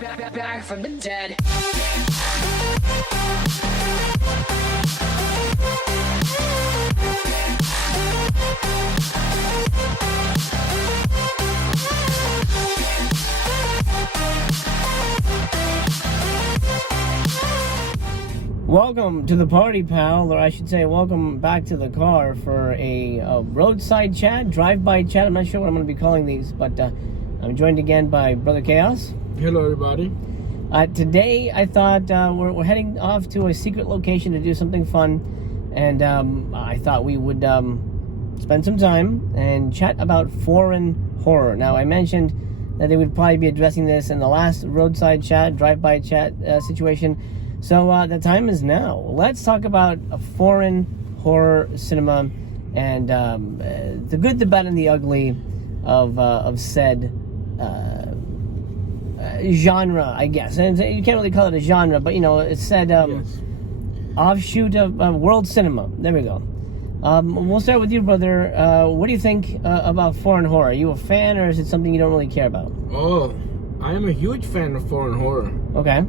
Back from the dead. Welcome to the party, pal, or I should say welcome back to the car for a roadside chat, drive-by chat. I'm not sure what I'm going to be calling these, but I'm joined again by Brother Chaos. Hello, everybody. Today, I thought we're heading off to a secret location to do something fun, and I thought we would spend some time and chat about foreign horror. Now, I mentioned that they would probably be addressing this in the last roadside chat, drive-by chat situation. So the time is now. Let's talk about a foreign horror cinema and the good, the bad, and the ugly of said genre, I guess. And you can't really call it a genre, but you know, it's said Yes. offshoot of world cinema. There we go. We'll start with you, brother. What do you think about foreign horror? Are you a fan, or is it something you don't really care about? Oh, I am a huge fan of foreign horror. Okay.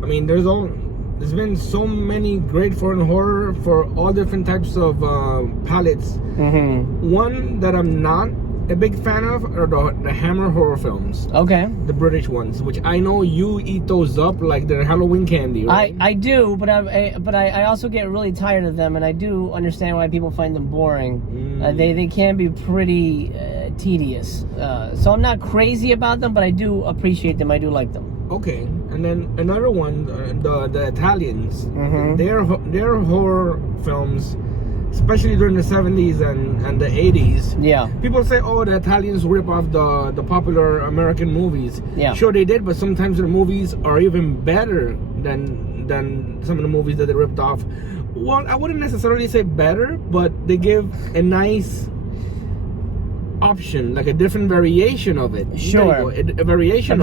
I mean, there's been so many great foreign horror for all different types of palettes. Mm-hmm. One that I'm not a big fan of are the Hammer horror films. Okay. The British ones, which I know you eat those up like they're Halloween candy, right? I do, but I also get really tired of them, and I do understand why people find them boring. They can be pretty tedious. So I'm not crazy about them, but I do appreciate them. I do like them. Okay, and then another one, the Italians. Mm-hmm. Their horror films, especially during the 70s and the 80s. Yeah. People say, oh, the Italians rip off the popular American movies. Yeah. Sure they did, but sometimes the movies are even better than some of the movies that they ripped off. Well, I wouldn't necessarily say better, but they give a nice option, like a different variation of it. Sure. A variation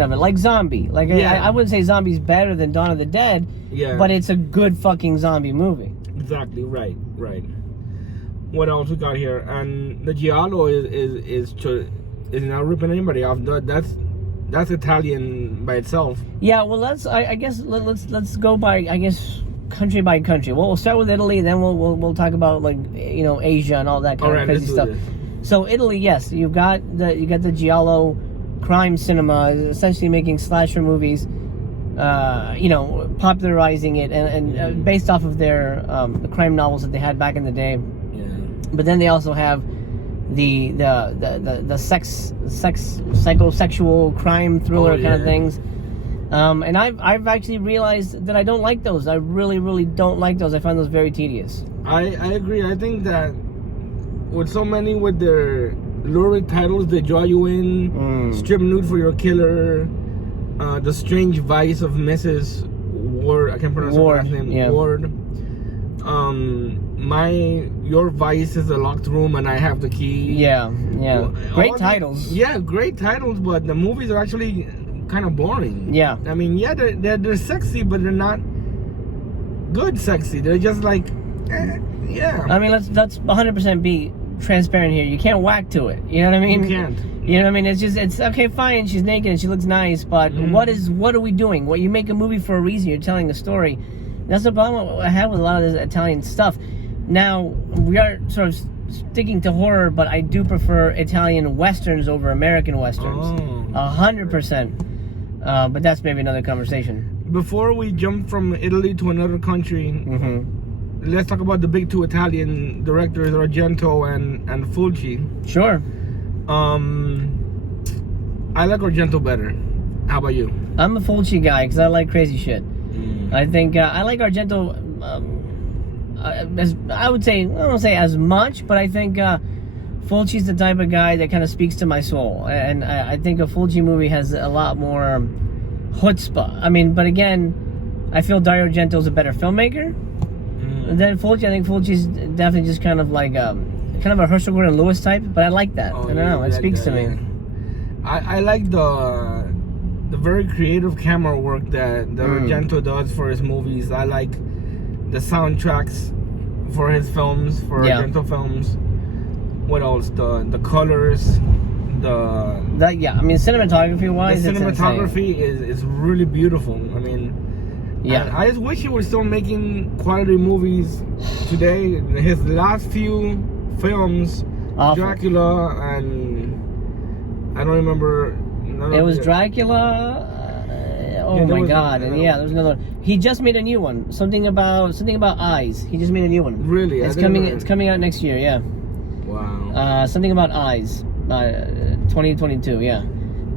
of it. Like Zombie. Like, Yeah. I wouldn't say Zombie's better than Dawn of the Dead, Yeah. but it's a good fucking zombie movie. Exactly, right. What else we got here? And the Giallo is not ripping anybody off. That's Italian by itself. Yeah, well, let's go by, I guess, country by country. Well, we'll start with Italy, then we'll talk about, like, you know, Asia and all that kind of crazy stuff. So Italy, yes, you got the Giallo crime cinema, essentially making slasher movies, you know, popularizing it and based off of their the crime novels that they had back in the day. Yeah. But then they also have the psychosexual crime thriller kind of things. And I've actually realized that I don't like those. I really don't like those. I find those very tedious. I agree. I think that with so many with their lurid titles, they draw you in. Strip nude for your killer. The Strange Vice of Mrs. Ward. I can't pronounce her last name. Yeah. Ward. Your vice is a locked room and I have the key. Yeah. Great All titles. Great titles, but the movies are actually kind of boring. Yeah. I mean, yeah, they're sexy, but they're not good sexy. They're just like, yeah. I mean, let's 100% be transparent here. You can't whack to it. You know what I mean? You can't. You know what I mean? It's okay, fine. She's naked and she looks nice, but what are we doing? What, you make a movie for a reason. You're telling a story. That's the problem I have with a lot of this Italian stuff. Now, we are sort of sticking to horror, but I do prefer Italian westerns over American westerns. 100%. But that's maybe another conversation. Before we jump from Italy to another country, let's talk about the big two Italian directors, Argento and Fulci. Sure. I like Argento better. How about you? I'm a Fulci guy because I like crazy shit. I think I like Argento. As I would say, I don't say as much, but I think Fulci's the type of guy that kind of speaks to my soul, and I think a Fulci movie has a lot more chutzpah. I mean, but again, I feel Dario Argento's a better filmmaker than Fulci. I think Fulci's definitely just kind of like a Herschel Gordon Lewis type, but I like that. I don't know, it speaks to me. I like the very creative camera work that Argento does for his movies. I like the soundtracks for his films, for Argento films. What else? The colors, Yeah, I mean, cinematography wise, the it's cinematography insane. is really beautiful. I mean, Yeah. I just wish he was still making quality movies today. His last few films, Awful. Dracula, and I don't remember. It was Dracula. Oh my God! And yeah, there was another. He just made a new one. Something about eyes. He just made a new one. Really? It's coming. It's coming out next year. Yeah. Wow. Something about eyes. 2022. Yeah.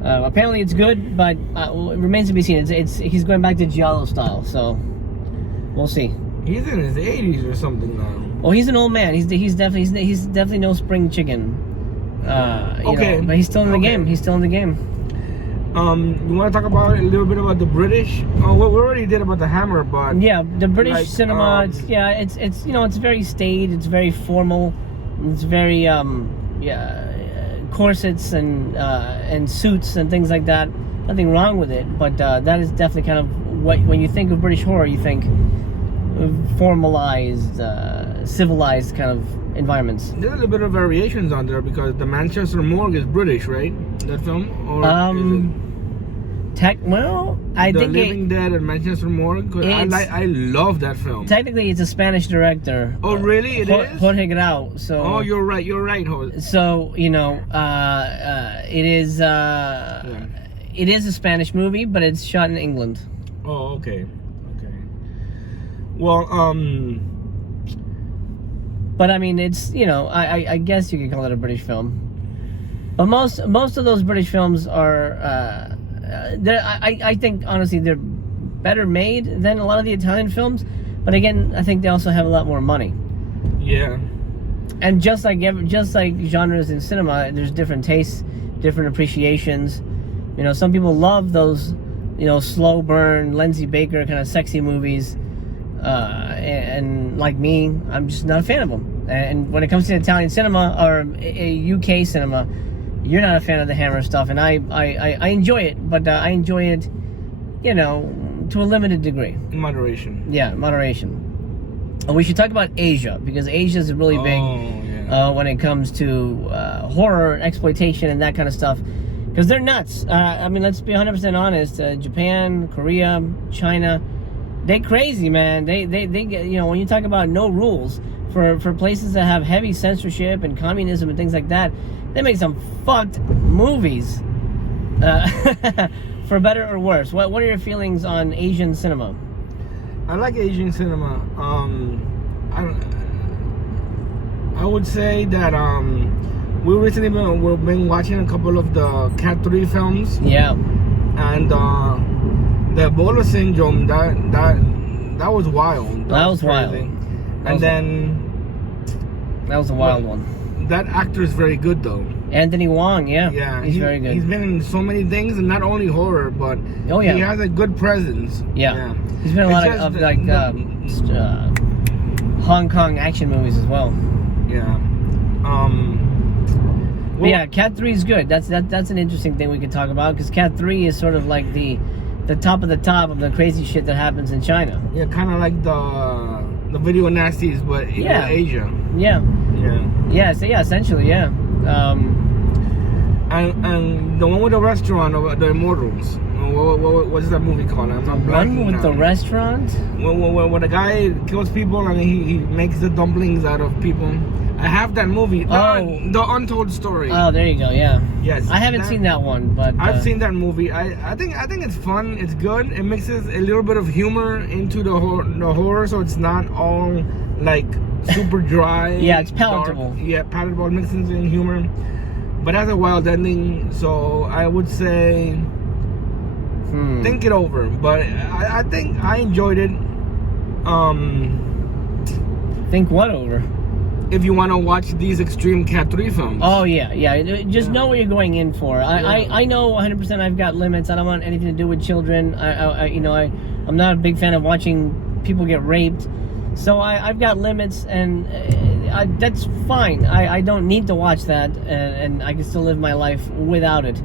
Apparently it's good, but it remains to be seen. He's going back to Giallo style, so we'll see. He's in his 80s or something now. Oh, he's an old man. He's definitely no spring chicken. Okay. But he's still in the game. He's still in the game. You want to talk about a little bit about the British? Oh, well, we already did about the Hammer, but yeah, the British like, cinema. It's very staid. It's very formal. It's very corsets and suits and things like that. Nothing wrong with it, but that is definitely kind of what, when you think of British horror, you think formalized, civilized kind of environments. There's a little bit of variations on there because the Manchester Morgue is British, right? That film, or I The think Living Dead and Manchester Morgue. 'Cause I love that film. Technically, it's a Spanish director. Oh, really? It is? Jorge Grau. So. Oh, you're right, Jose. So it is. It is a Spanish movie, but it's shot in England. Oh, okay. Well, But I mean, it's I guess you could call it a British film. But most of those British films are. I think honestly they're better made than a lot of the Italian films. But again, I think they also have a lot more money. Yeah. And just like genres in cinema, there's different tastes, different appreciations. Some people love those, slow burn, Lindsay Baker kind of sexy movies. And like me, I'm just not a fan of them. And when it comes to Italian cinema or UK cinema, you're not a fan of the Hammer stuff, and I enjoy it, but I enjoy it, to a limited degree. In moderation. Yeah, moderation. And we should talk about Asia, because Asia is really big when it comes to horror, exploitation, and that kind of stuff. Because they're nuts. I mean, let's be 100% honest. Japan, Korea, China, they crazy, man. They get, when you talk about no rules for places that have heavy censorship and communism and things like that, they make some fucked movies. For better or worse. What are your feelings on Asian cinema? I like Asian cinema. I would say that we recently we've been watching a couple of the Cat 3 films. Yeah. And the Ebola syndrome, that was wild. That was wild. And then that was a wild one. That actor is very good though. Anthony Wong, yeah, he's very good. He's been in so many things, and not only horror, but he has a good presence. Yeah. He's been in a lot of Hong Kong action movies as well. Yeah. But yeah, Cat 3 is good. That's an interesting thing we could talk about, because Cat 3 is sort of like the top of the crazy shit that happens in China. Yeah, kind of like the video nasties, but in Asia. Yeah. Essentially, yeah. And the one with the restaurant, the Immortals. What's that movie called? I'm not blanking with now. The restaurant? When the guy kills people and he makes the dumplings out of people. I have that movie. The Untold Story. Oh, there you go. Yeah. Yes. I haven't seen that one, but I've seen that movie. I think it's fun. It's good. It mixes a little bit of humor into the horror, so it's not all like super dry. Yeah, it's palatable. Dark. Yeah, palatable. Mixes in humor, but has a wild ending. So I would say think it over. But I think I enjoyed it. Think what over? If you want to watch these extreme Cat 3 films. Oh, yeah. Just know what you're going in for. I know 100% I've got limits. I don't want anything to do with children. I'm not a big fan of watching people get raped. So I've got limits, and that's fine. I don't need to watch that, and I can still live my life without it.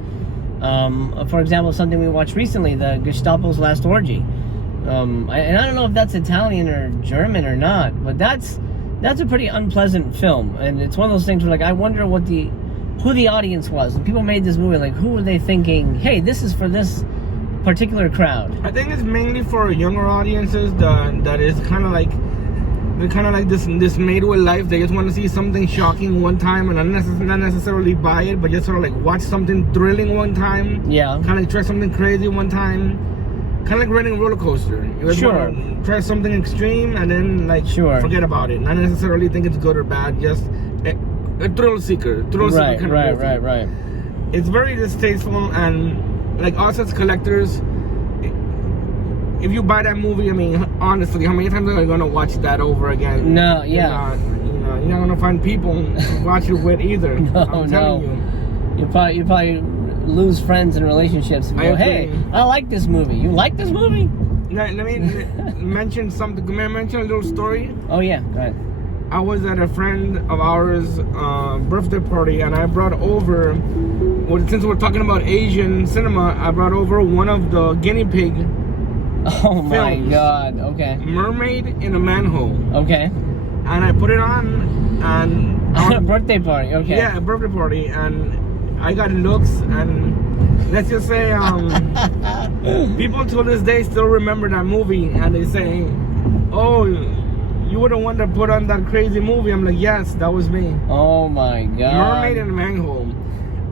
For example, something we watched recently, the Gestapo's Last Orgy. And I don't know if that's Italian or German or not, but that's a pretty unpleasant film, and it's one of those things where, like, I wonder what the who the audience was. When people made this movie, like, who were they thinking, hey, this is for this particular crowd? I think it's mainly for younger audiences that is kind of like, they're kind of like this made with life. They just want to see something shocking one time and not necessarily buy it, but just sort of like watch something thrilling one time. Yeah. Kind of like try something crazy one time. Kind of like riding a roller coaster. You just Sure. wanna try something extreme and then like forget about it. Not necessarily think it's good or bad. Just a thrill seeker. Right. Movie. It's very distasteful, and like us as collectors, if you buy that movie, I mean, honestly, how many times are you gonna watch that over again? No, yeah. You're not gonna find people to watch it with either. I'm telling you. You probably lose friends and relationships. And go, hey, I like this movie. You like this movie? Let me mention something. Can I mention a little story? Oh yeah, go ahead. I was at a friend of ours' birthday party, and I brought over, well, since we're talking about Asian cinema, I brought over one of the guinea pig Oh my films. God, okay. Mermaid in a Manhole. Okay. And I put it on, and... A birthday party, okay. Yeah, a birthday party, and I got looks, and let's just say, people to this day still remember that movie, and they say, oh, you were the one that put on that crazy movie. I'm like, yes, that was me. Oh my God. Mermaid in a Manhole.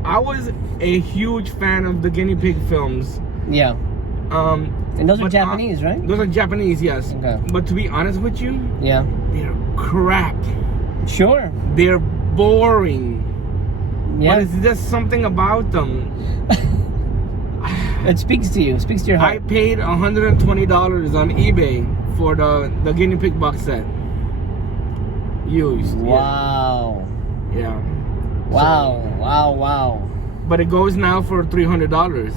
I was a huge fan of the guinea pig films. Yeah. And those are Japanese, right? Those are Japanese, yes. Okay. But to be honest with you, yeah, they're crap. Sure. They're boring. Yeah. But it's just something about them. It speaks to you. It speaks to your heart. I paid $120 on eBay for the guinea pig box set. Used. Wow. Yeah. Wow. So, Wow. But it goes now for $300.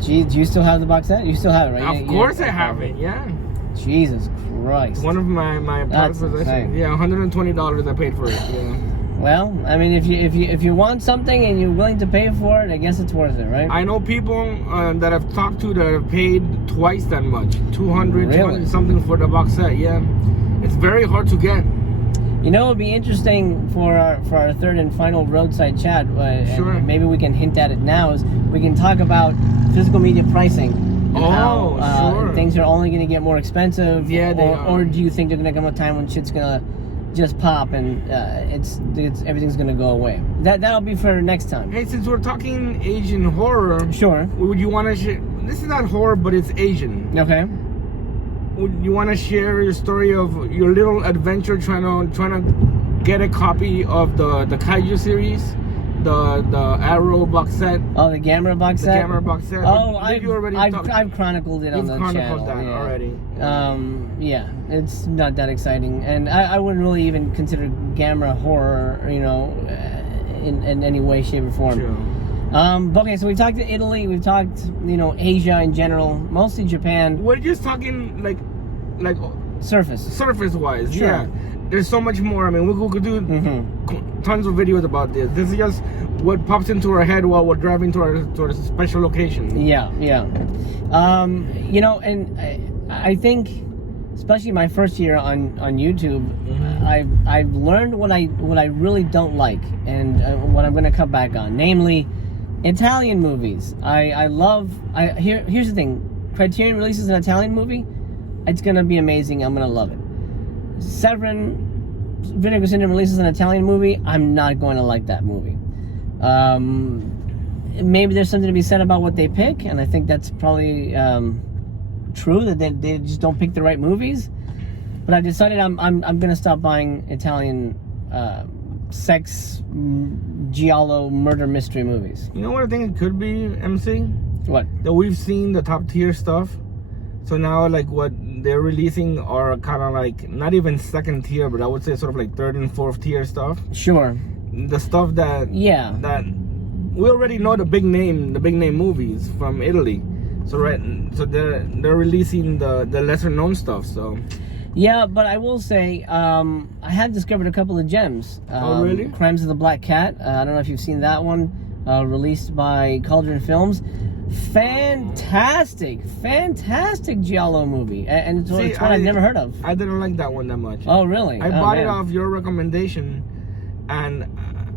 Gee, do you still have the box set? You still have it, right? Of course I have it, yeah. Jesus Christ. One of my That's possessions. insane. Yeah, $120 I paid for it. Yeah. Well, I mean, if you want something and you're willing to pay for it, I guess it's worth it, right? I know people that I've talked to that have paid twice that much, 200, Really? 200 something for the box set. Yeah, it's very hard to get. You know, it'd be interesting for our third and final roadside chat. Sure. And maybe we can hint at it now. Is we can talk about physical media pricing. And how, sure. Things are only going to get more expensive. Yeah, they are. Or do you think there's going to come a time when shit's going to just pop and it's everything's going to go away? That'll be for next time. Hey, since we're talking Asian horror, Sure. would you want to share? This is not horror, but it's Asian. Okay. Would you want to share your story of your little adventure trying to get a copy of the Kaiju series, the Arrow box set? Oh, the Gamera box set. The Gamera box set. Oh, I've chronicled it on the channel. You've chronicled that already. Yeah, it's not that exciting, and I wouldn't really even consider Gamera horror, in any way, shape, or form. Sure. Okay, so we talked Italy, we've talked, Asia in general, mostly Japan. We're just talking like Surface wise. Sure. Yeah. There's so much more. I mean, we could do tons of videos about this. This is just what pops into our head while we're driving to our special location. Yeah. And I think, especially my first year on YouTube, I've learned what I really don't like, and what I'm going to cut back on, namely Italian movies. Here's the thing: Criterion releases an Italian movie, it's going to be amazing. I'm going to love it. Severin Vinegar Syndrome releases an Italian movie, I'm not going to like that movie. Maybe there's something to be said about what they pick, and I think that's probably true, that they just don't pick the right movies. But I decided I'm going to stop buying Italian sex giallo murder mystery movies. You know what I think it could be, MC? What? That we've seen the top tier stuff, so now like what they're releasing are kind of like not even second tier, but I would say sort of like third and fourth tier stuff. Sure. The stuff that we already know, the big name movies from Italy. So they're releasing the lesser known stuff. So yeah, but I will say I have discovered a couple of gems. Oh really? Crimes of the Black Cat. I don't know if you've seen that one. Released by Cauldron Films. Fantastic giallo movie, and it's one I've never heard of. I didn't like that one that much. Oh really? I bought it off your recommendation, and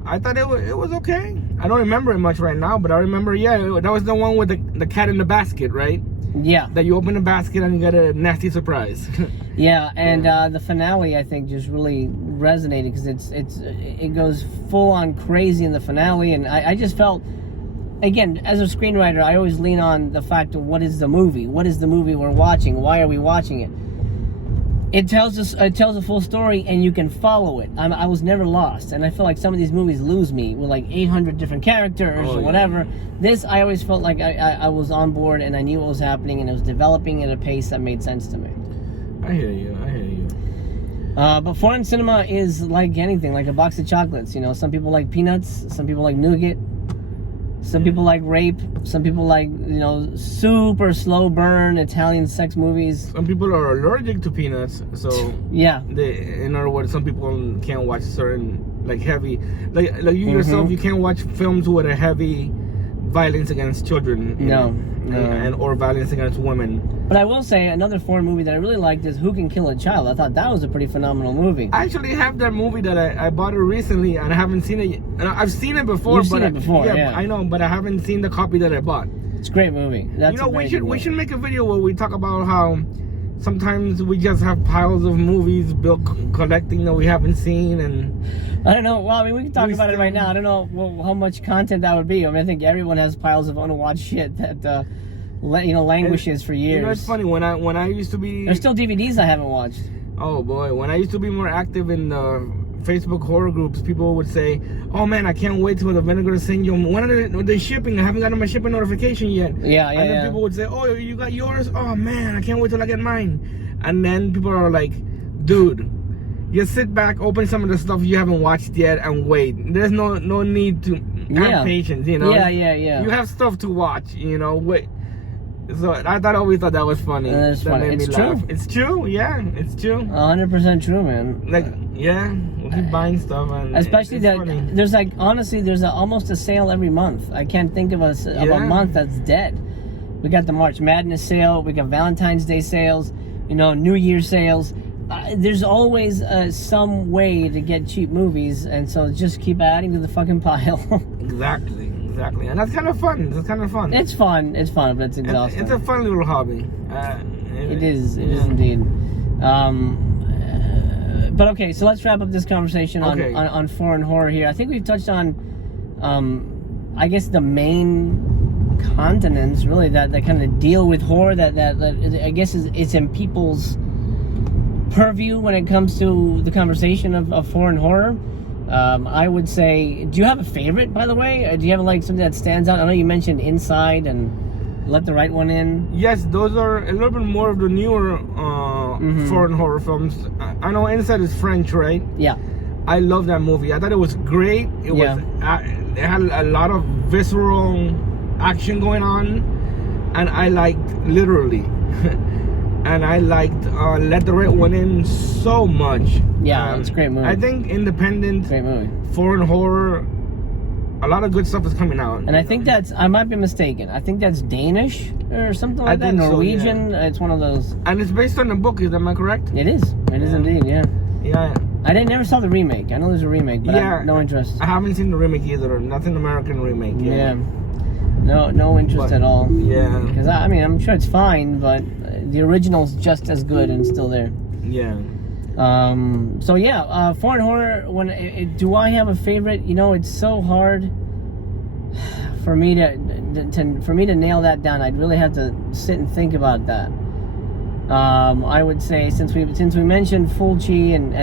I thought it was okay. I don't remember it much right now, but I remember, that was the one with the cat in the basket, right? Yeah. That you open the basket and you get a nasty surprise. Yeah, and the finale I think just really resonated because it goes full on crazy in the finale, and I just felt, again, as a screenwriter, I always lean on the fact of what is the movie? What is the movie we're watching? Why are we watching it? It tells a full story, and you can follow it. I was never lost, and I feel like some of these movies lose me with like 800 different characters or whatever. This, I always felt like I was on board, and I knew what was happening, and it was developing at a pace that made sense to me. I hear you. But foreign cinema is like anything, like a box of chocolates. You know, some people like peanuts, some people like nougat. Some people like rape. Some people like, super slow burn Italian sex movies. Some people are allergic to peanuts, so yeah. In other words, some people can't watch certain heavy, like you yourself. You can't watch films with a heavy violence against children. No. Or violence against women. But I will say another foreign movie that I really liked is Who Can Kill a Child. I thought that was a pretty phenomenal movie. I actually have that movie that I bought it recently, and I haven't seen it yet. I've seen it before. You've seen it before, yeah. I know, but I haven't seen the copy that I bought. It's a great movie. That's we should make a video where we talk about how sometimes we just have piles of movies built collecting that we haven't seen, and I don't know. Well, I mean, we can talk about it right now. I don't know how much content that would be. I mean, I think everyone has piles of unwatched shit that languishes for years. It's funny when I used to be. There's still DVDs I haven't watched. Oh boy, when I used to be more active in Facebook horror groups, people would say, "Oh man, I can't wait till the vinegar send you. When are they shipping? I haven't gotten my shipping notification yet." Yeah. And then people would say, "Oh, you got yours? Oh man, I can't wait till I get mine." And then people are like, "Dude, just sit back, open some of the stuff you haven't watched yet, and wait. There's no need to have patience, Yeah. You have stuff to watch, wait." So I always thought that was funny. That's funny. Made me laugh. It's true. Yeah, it's true. 100% true, man. We'll keep buying stuff, and especially that funny. There's honestly, there's almost a sale every month. I can't think of a month that's dead. We got the March Madness sale. We got Valentine's Day sales. New Year's sales. There's always some way to get cheap movies, and so just keep adding to the fucking pile. Exactly, and that's kind of fun. It's fun, but it's exhausting. It's a fun little hobby. It is indeed. But okay, so let's wrap up this conversation on foreign horror here. I think we've touched on, I guess, the main continents really that kind of deal with horror. That I guess it's in people's purview when it comes to the conversation of foreign horror. I would say, do you have a favorite, by the way? Do you have something that stands out? I know you mentioned Inside and Let the Right One In. Yes, those are a little bit more of the newer foreign horror films. I know Inside is French, right? Yeah. I love that movie. I thought it was great. It had a lot of visceral action going on, and I liked literally. And I liked Let the Right One In so much. Yeah, it's a great movie. I think independent, great movie, foreign horror, a lot of good stuff is coming out. And I think I might be mistaken. I think that's Danish or something like that. Norwegian. So, yeah. It's one of those. And it's based on a book. Am I correct? It is. It is indeed. Yeah. Yeah. I never saw the remake. I know there's a remake, but I have no interest. I haven't seen the remake either. Nothing American remake. Yeah. No interest at all. Yeah. Because I'm sure it's fine, but the original's just as good and still there. Yeah. Foreign horror. Do I have a favorite? It's so hard for me to nail that down. I'd really have to sit and think about that. I would say since we mentioned Fulci and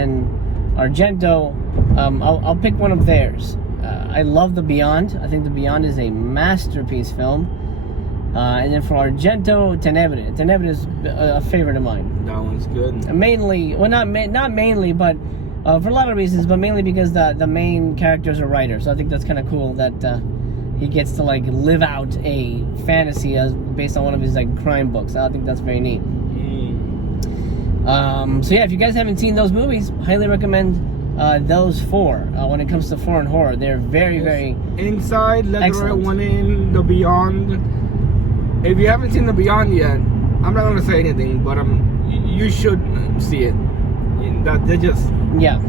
Argento, I'll pick one of theirs. I love The Beyond. I think The Beyond is a masterpiece film. And then for Argento, Tenebre. Tenebre is a favorite of mine. That one's good. Mainly, well, not mainly, but for a lot of reasons, but mainly because the main character is a writer. So I think that's kind of cool that he gets to live out a fantasy based on one of his crime books. I think that's very neat. If you guys haven't seen those movies, highly recommend those four when it comes to foreign horror. They're very, very Inside, Let the Right excellent. One In, The Beyond. If you haven't seen The Beyond yet, I'm not going to say anything, but you should see it. They're just... Yeah.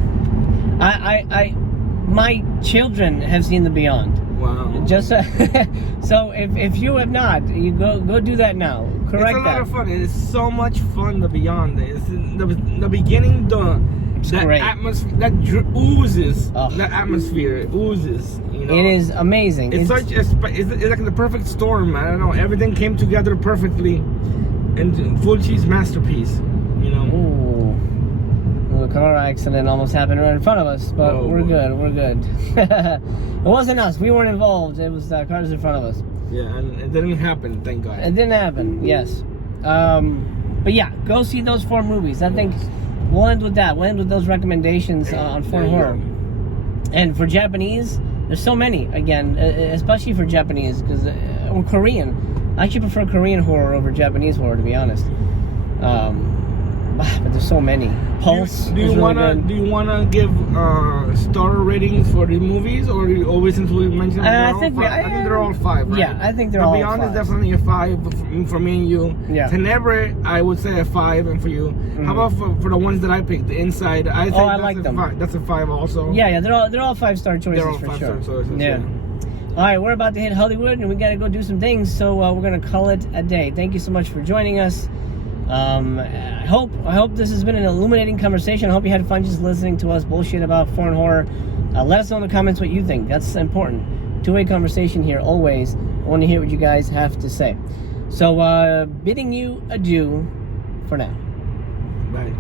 my children have seen The Beyond. Wow. Just so if you have not, you go do that now. Correct. It's a lot of fun. It is so much fun. The Beyond. It's the beginning. That great. atmosphere that oozes. Oh. That atmosphere oozes. You know? It is amazing. It's like the perfect storm. I don't know. Everything came together perfectly, and Fulci's masterpiece. You know. Ooh. A car accident almost happened right in front of us, but we're good. We're good. It wasn't us. We weren't involved. It was cars in front of us. Yeah, and it didn't happen. Thank God. It didn't happen. Yes. But yeah, go see those 4 movies. I think we'll end with that. We'll end with those recommendations on foreign horror. And for Japanese, there's so many. Again, especially for Japanese, because or Korean. I actually prefer Korean horror over Japanese horror, to be honest. But there's so many. Pulse. Do you wanna give star ratings for the movies, or you always since we mentioned them? I think they're all 5. Right? Yeah, I think they're all 5. Beyond is definitely a 5 for me and you. Yeah. Tenebrae, I would say a 5, and for you, how about for the ones that I picked? The Inside, I think I like them. That's a 5 also. Yeah, they're all 5-star choices. They're all for 5-star sure. choices. Yeah. All right, we're about to hit Hollywood, and we got to go do some things. So we're gonna call it a day. Thank you so much for joining us. I hope this has been an illuminating conversation. I hope you had fun just listening to us bullshit about foreign horror. Let us know in the comments what you think. That's important. Two-way conversation here always. I want to hear what you guys have to say. So bidding you adieu for now. Bye.